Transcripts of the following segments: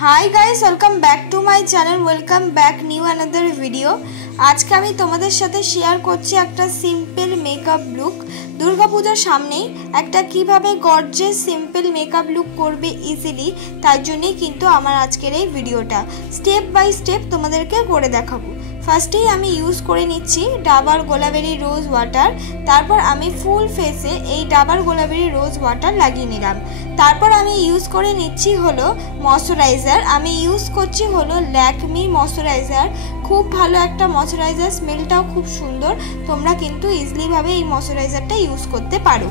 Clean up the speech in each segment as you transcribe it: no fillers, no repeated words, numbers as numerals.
High guys welcome back to my channel welcome back new another video. आज के आमी तोमादेर साथे शेयर करछि एकटा सिम्पल मेकअप लुक। दुर्गा पूजार सामनेई एकटा किभाबे गॉर्जियास सिम्पल मेकअप लुक करबे इजिली तार जोन्नोई किन्तु आमार आजकेर एई भिडियोटा स्टेप बाई स्टेप तोमादेरके करे देखाबो। फार्स्टेई आमी यूज करे निচ্ছি डाबर गोलाबेरी रोज वाटार। तारपर आमी फुल फेसे এই डाबर गोलाबेरी रोज वाटार লাগিয়ে নিলাম। তারপর আমি ইউজ করে নিচ্ছি হলো ময়শ্চারাইজার। আমি ইউজ করছি হলো ল্যাকমি ময়শ্চারাইজার। খুব ভালো একটা ময়শ্চারাইজার, স্মেলটাও খুব সুন্দর। তোমরা কিন্তু ইজিলি ভাবে এই ময়শ্চারাইজারটা ইউজ করতে পারো।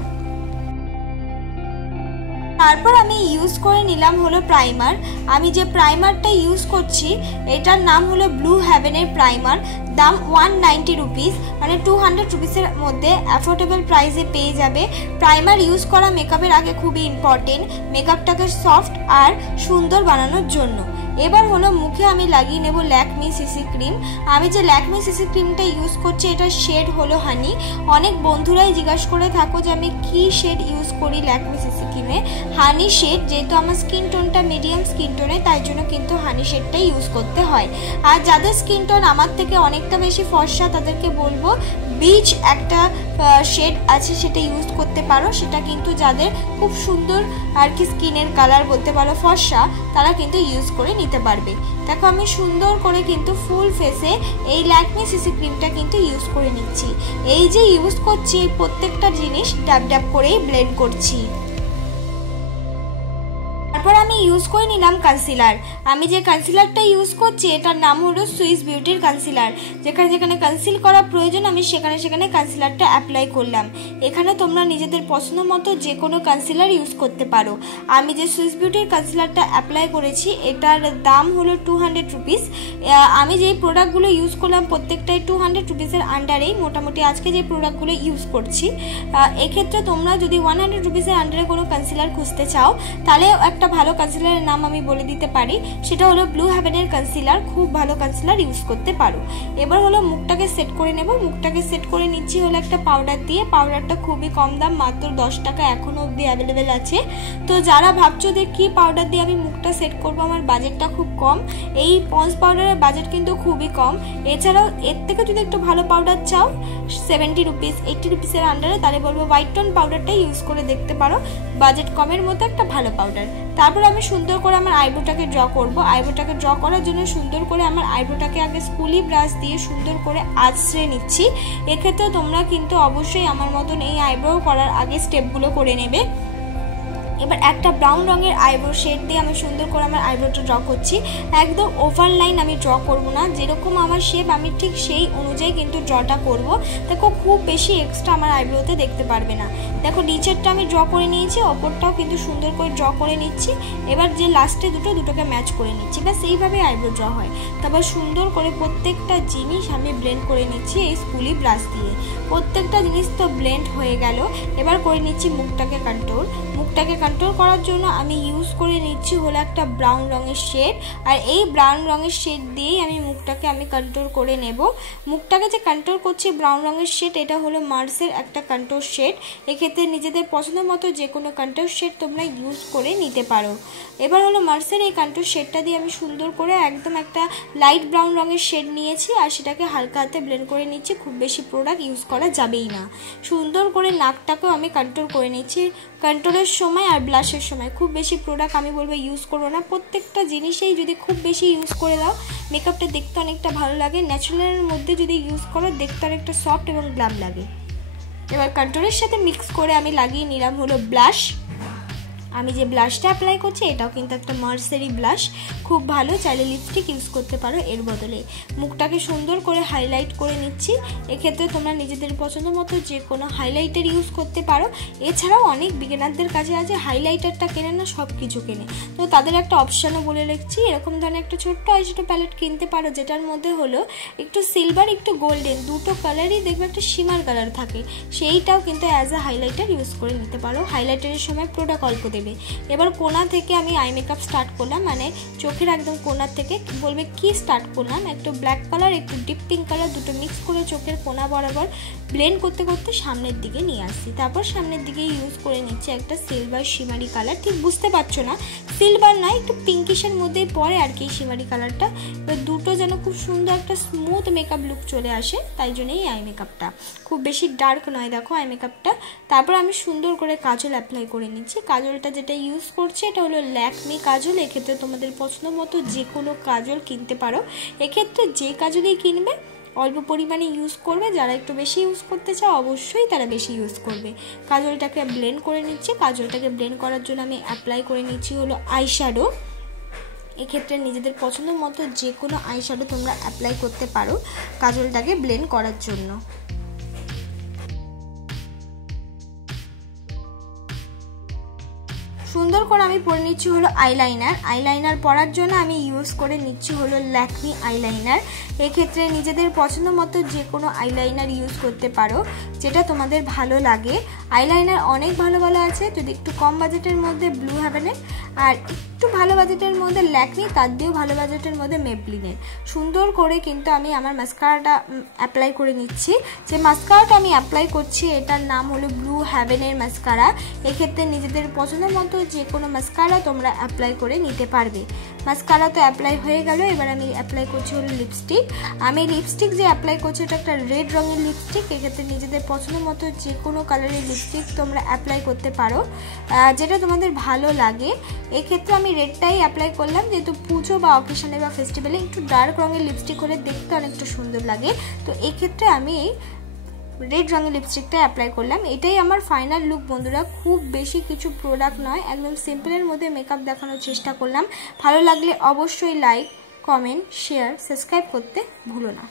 তারপর আমি ইউজ করে নিলাম হলো প্রাইমার। আমি যে প্রাইমারটা ইউজ করছি এটার নাম হলো ব্লু হেভেনের প্রাইমার। দাম 190 রুপিস, মানে 200 রুপিসের মধ্যে অ্যাফোর্ডেবল প্রাইসে পেয়ে যাবে। প্রাইমার ইউজ করা মেকআপের আগে খুবই ইম্পর্টেন্ট, মেকআপটাকে সফট আর সুন্দর বানানোর জন্য। এবার হলো মুখে আমি লাগিয়ে নেব ল্যাকমি সিসি ক্রিম। আমি যে ল্যাকমি সিসি ক্রিমটা ইউজ করছি এটার শেড হলো হানি। অনেক বন্ধুরাই জিজ্ঞাসা করে থাকো যে আমি কি শেড ইউজ করি ল্যাকমি সিসি ক্রিমে। হানি শেড, যেহেতু আমার স্কিন টোনটা মিডিয়াম স্কিন টোনে তাই জন্য কিন্তু হানি শেডটাই ইউজ করতে হয়। আর যাদের স্কিন টোন আমার থেকে অনেকটা বেশি ফর্সা তাদেরকে বলবো বিচ একটা শেড আছে সেটা ইউজ করতে পারো। সেটা কিন্তু যাদের খুব সুন্দর আর কি স্কিনের কালার বলতে পারো ফর্সা, তারা কিন্তু ইউজ করে নিতে পারবে। দেখো আমি সুন্দর করে কিন্তু ফুল ফেসে এই ল্যাকমি সিসি ক্রিমটা কিন্তু ইউজ করে নিচ্ছি। এই যে ইউজ করছি প্রত্যেকটা জিনিস ড্যাব ড্যাব করেই ব্লেন্ড করছি। তারপর আমি ইউজ করে নিলাম কনসিলার। আমি যে কনসিলারটা ইউজ করছি এটার নাম হলো সুইস বিউটির কনসিলার। যেখানে যেখানে কনসিল করা প্রয়োজন আমি সেখানে সেখানে কনসিলারটা অ্যাপ্লাই করলাম। এখানে তোমরা নিজেদের পছন্দ মতো যে কোনো কনসিলার ইউজ করতে পারো। আমি যে সুইস বিউটির কনসিলারটা অ্যাপ্লাই করেছি এটার দাম হলো 200 রুপিস। আমি যেই প্রোডাক্টগুলো ইউজ করলাম প্রত্যেকটাই 200 রুপিসের আন্ডারেই মোটামুটি আজকে যে প্রোডাক্টগুলো ইউজ করছি। এক্ষেত্রে তোমরা যদি 100 রুপিসের আন্ডারে কোনো কনসিলার খুঁজতে চাও তাহলে একটা ভালো কনসিলারের নাম আমি বলে দিতে পারি, সেটা হলো ব্লু হেভেনের কনসিলার। খুব ভালো কনসিলার ইউজ করতে পারো। এবার হলো মুখটাকে সেট করে নেব। মুখটাকে সেট করে নিচ্ছি হলো একটা পাউডার দিয়ে। পাউডারটা খুবই কম দাম, মাত্র 10 টাকা এখনো অবধি অ্যাভেলেবেল আছে। তো যারা ভাবছো যে কি পাউডার দিয়ে আমি মুখটা সেট করবো, আমার বাজেটটা খুব কম, এই পন্স পাউডারের বাজেট কিন্তু খুবই কম। এছাড়াও এর থেকে যদি একটু ভালো পাউডার চাও 70 রুপিস 80 রুপিসের আন্ডারে, তাহলে বলবো হোয়াইট টোন পাউডারটা ইউজ করে দেখতে পারো। বাজেট কমের মতো একটা ভালো পাউডার। তারপর আমি সুন্দর করে আমার আইব্রোটাকে ড্র করব। আইব্রোটাকে ড্র করার জন্য সুন্দর করে আমার আইব্রোটাকে আগে স্কুলি ব্রাশ দিয়ে সুন্দর করে আঁচড়ে নিচ্ছি। এক্ষেত্রে তোমরা কিন্তু অবশ্যই আমার মতন এই আইব্রো করার আগে স্টেপগুলো করে নেবে। এবার একটা ব্রাউন রঙের আইব্রো শেড দিয়ে আমি সুন্দর করে আমার আইব্রোটা ড্র করছি। একদম ওভার লাইন আমি ড্র করব না, যেরকম আমার শেপ আমি ঠিক সেই অনুযায়ী কিন্তু ড্রটা করব। দেখো খুব বেশি এক্সট্রা আমার আইব্রোতে দেখতে পারবে না। দেখো নিচেরটা আমি ড্র করে নিয়েছি, ওপরটাও কিন্তু সুন্দর করে ড্র করে নিচ্ছি। এবার যে লাস্টে দুটোকে ম্যাচ করে নিচ্ছি, ব্যাস এইভাবে আইব্রো ড্র হয়। তারপর সুন্দর করে প্রত্যেকটা জিনিস আমি ব্লেন্ড করে নিচ্ছি এই স্কুলি ব্রাশ দিয়ে। প্রত্যেকটা জিনিস তো ব্লেন্ড হয়ে গেল। এবার করে নিচ্ছি মুখটাকে কন্ট্রোল। মুখটাকে কন্ট্রোল করার জন্য আমি ইউজ করে নিচ্ছি হলো একটা ব্রাউন রঙের শেড। আর এই ব্রাউন রঙের শেড দিয়েই আমি মুখটাকে কন্ট্রোল করে নেব। মুখটাকে যে কন্ট্রোল করছি ব্রাউন রঙের শেড, এটা হলো মার্সের একটা কন্ট্রোল শেড। এক্ষেত্রে নিজেদের পছন্দ মতো যে কোনো কন্ট্রোল শেড তোমরা ইউজ করে নিতে পারো। এবার হলো মার্সের এই কন্ট্রোল শেডটা দিয়ে আমি সুন্দর করে একদম একটা লাইট ব্রাউন রঙের শেড নিয়েছি আর সেটাকে হালকা হাতে ব্লেন্ড করে নিচ্ছি। খুব বেশি প্রোডাক্ট ইউজ করা যাবেই না। সুন্দর করে নাকটাকেও আমি কন্ট্রোল করে নিচ্ছি। কন্ট্রোলের সময় আর ব্লাশের সময় খুব বেশি প্রোডাক্ট আমি বলবো ইউজ করবো না। প্রত্যেকটা জিনিসেই যদি খুব বেশি ইউজ করে দাও মেকআপটা দেখতে অনেকটা ভালো লাগে। ন্যাচারালের মধ্যে যদি ইউজ করো দেখতে অনেকটা সফট এবং গ্ল্যাম লাগে। এবার কন্ট্রোলের সাথে মিক্স করে আমি লাগিয়ে নিলাম হলো ব্লাশ। আমি যে ব্লাশটা অ্যাপ্লাই করছি এটাও কিন্তু একটা মার্সেরি ব্লাশ, খুব ভালো। চাইলে লিপস্টিক ইউজ করতে পারো এর বদলে। মুখটাকে সুন্দর করে হাইলাইট করে নিচ্ছি। এক্ষেত্রে তোমরা নিজেদের পছন্দ মতো যে কোনো হাইলাইটার ইউজ করতে পারো। এছাড়াও অনেক বিগিনারদের কাছে আছে হাইলাইটারটা কেনে না, সব কিছু কেনে, তো তাদের একটা অপশানও বলে রাখছি। এরকম ধরনের একটা ছোট্ট আইশ্যাডো প্যালেট কিনতে পারো, যেটার মধ্যে হলো একটু সিলভার একটু গোল্ডেন দুটো কালারই দেখবে একটা শিমার কালার থাকে, সেইটাও কিন্তু অ্যাজ আ হাইলাইটার ইউজ করে নিতে পারো। হাইলাইটারের সময় প্রোডাক্ট অল্প দেবে। এবার কোণা থেকে আমি আই মেকআপ স্টার্ট করলাম, মানে চোখের একদম কোণা থেকে। বলবে কি স্টার্ট করলাম, একটু ব্ল্যাক কালার একটু ডিপ পিঙ্ক কালার দুটো মিক্স করে চোখের কোণা বরাবর ব্লেন্ড করতে করতে সামনের দিকে নিয়ে আসছি। তারপর সামনের দিকে ইউজ করে নিচ্ছি একটা সিলভার শিমারি কালার। ঠিক বুঝতে পারছো না, সিলভার না, একটু পিঙ্কিশের মধ্যেই পড়ে আর কি শিমারি কালারটা। এবার দুটো যেন খুব সুন্দর একটা স্মুথ মেকআপ লুক চলে আসে, তাই জন্যই আই মেকআপটা। খুব বেশি ডার্ক নয় দেখো আই মেকআপটা। তারপর আমি সুন্দর করে কাজল অ্যাপ্লাই করে নিচ্ছি। কাজলটা যেটা ইউজ করছি এটা হলো ল্যাকমি কাজল। এক্ষেত্রে তোমাদের পছন্দ মতো যে কোনো কাজল কিনতে পারো। এক্ষেত্রে যে কাজলই কিনবে অল্প পরিমাণে ইউজ করবে, যারা একটু বেশি ইউজ করতে চাও অবশ্যই তারা বেশি ইউজ করবে। কাজলটাকে ব্লেন্ড করে নিচ্ছি। কাজলটাকে ব্লেন্ড করার জন্য আমি অ্যাপ্লাই করে নিচ্ছি হলো আইশ্যাডো। এক্ষেত্রে নিজেদের পছন্দ মতো যে কোনো আইশ্যাডো তোমরা অ্যাপ্লাই করতে পারো কাজলটাকে ব্লেন্ড করার জন্য। সুন্দর করে আমি পরে নিচ্ছি হলো আইলাইনার। আইলাইনার পরার জন্য আমি ইউজ করে নিচ্ছি হলো ল্যাকমি আইলাইনার। এক্ষেত্রে নিজেদের পছন্দ মতো যে কোনো আইলাইনার ইউজ করতে পারো, যেটা তোমাদের ভালো লাগে। আইলাইনার অনেক ভালো ভালো আছে, যদি একটু কম বাজেটের মধ্যে ব্লু হেভেনের, আর একটু ভালো বাজেটের মধ্যে ল্যাকমি, তার দিয়েও ভালো বাজেটের মধ্যে মেবলিনের। সুন্দর করে কিন্তু আমি আমার মাস্কারাটা অ্যাপ্লাই করে নিচ্ছি। যে মাস্কারাটা আমি অ্যাপ্লাই করছি এটার নাম হলো ব্লু হেভেনের মাস্কারা। এক্ষেত্রে নিজেদের পছন্দ মতো যে কোনো মাস্কারা তোমরা অ্যাপ্লাই করে নিতে পারবে। মাস্কারা তো অ্যাপ্লাই হয়ে গেল, এবার আমি অ্যাপ্লাই করছি হলো লিপস্টিক। আমি লিপস্টিক যে অ্যাপ্লাই করছি এটা একটা রেড রঙের লিপস্টিক। এক্ষেত্রে নিজেদের পছন্দ মতো যে কোনো কালারের লিপস্টিক তোমরা অ্যাপ্লাই করতে পারো, যেটা তোমাদের ভালো লাগে। এক্ষেত্রে আমি রেডটাই অ্যাপ্লাই করলাম, যেহেতু পুজো বা অকেশনে বা ফেস্টিভ্যালে একটু ডার্ক রঙের লিপস্টিক হলে দেখতে অনেকটা সুন্দর লাগে। তো এক্ষেত্রে আমি রেড রঙের লিপস্টিকটা অ্যাপ্লাই করলাম। এটাই আমার ফাইনাল লুক বন্ধুরা। খুব বেশি কিছু প্রোডাক্ট নয়, একদম সিম্পলের মধ্যে মেকআপ দেখানোর চেষ্টা করলাম। ভালো লাগলে অবশ্যই লাইক, কমেন্ট, শেয়ার, সাবস্ক্রাইব করতে ভুলো না।